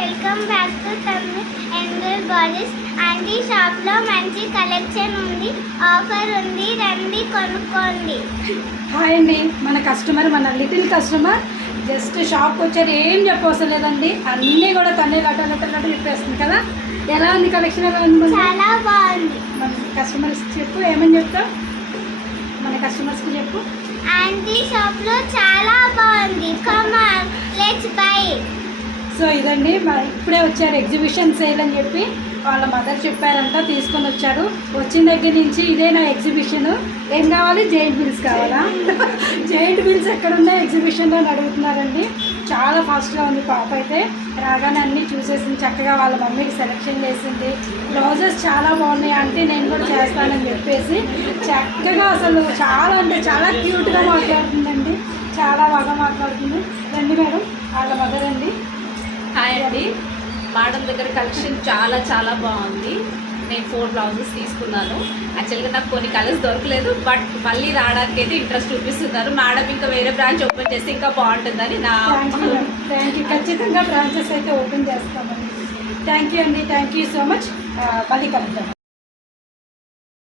Welcome back to Tamil ఎంగల్ bodies. Aunty షాప్లో మంచి కలెక్షన్ ఉంది, ఆఫర్ ఉంది, రండి కొనుక్కోండి. హాయ్ అండి, మన కస్టమర్, మన లిటిల్ కస్టమర్ జస్ట్ షాప్కి వచ్చారు, ఏం చెప్పవసరం లేదండి, అన్నీ కూడా తనే లట్ట చెప్పేస్తుంది కదా. ఎలా ఉంది కలెక్షన్? ఎలా ఉంది? చాలా బాగుంది. మన కస్టమర్స్ చెప్పు, ఏమని చెప్తావు? మన కస్టమర్స్కి చెప్పు. ఆంటీ షాప్లో చాలా బాగుంది, come on let's by. So ఇదండి, ఇప్పుడే వచ్చారు ఎగ్జిబిషన్ సేల్ అని చెప్పి వాళ్ళ మదర్ చెప్పారంట, తీసుకొని వచ్చారు. వచ్చిన దగ్గర నుంచి ఇదే నా ఎగ్జిబిషన్. ఏం కావాలి? జైంట్ బిల్స్ కావాలా? జైంట్ బిల్స్ ఎక్కడున్నాయి ఎగ్జిబిషన్లో అని అడుగుతున్నారండి. చాలా ఫాస్ట్గా ఉంది పాప అయితే. రాగానే అన్నీ చూసేసింది, చక్కగా వాళ్ళ మమ్మీకి సెలెక్షన్ చేసింది. బ్లౌజెస్ చాలా బాగున్నాయి అంటే నేను కూడా చేస్తానని చెప్పేసి చక్కగా అసలు చాలా అంటే చాలా క్యూట్గా మాట్లాడుతుందండి, చాలా బాగా మాట్లాడుతుంది. రండి మేడం, వాళ్ళ మదర్ అండి. హాయ్ అండి, మేడం దగ్గర కలెక్షన్ చాలా బాగుంది. నేను 4 బ్లౌజెస్ తీసుకున్నాను. యాక్చువల్గా నాకు కొన్ని కలర్స్ దొరకలేదు, బట్ మళ్ళీ రావడానికి అయితే ఇంట్రెస్ట్ చూపిస్తున్నారు. మేడం ఇంకా వేరే బ్రాంచ్ ఓపెన్ చేస్తే ఇంకా బాగుంటుందని నా. Thank you. ఖచ్చితంగా బ్రాంచెస్ అయితే ఓపెన్ చేస్తామండి. థ్యాంక్ యూ అండి, థ్యాంక్ యూ సో మచ్. మళ్ళీ కలుద్దాం.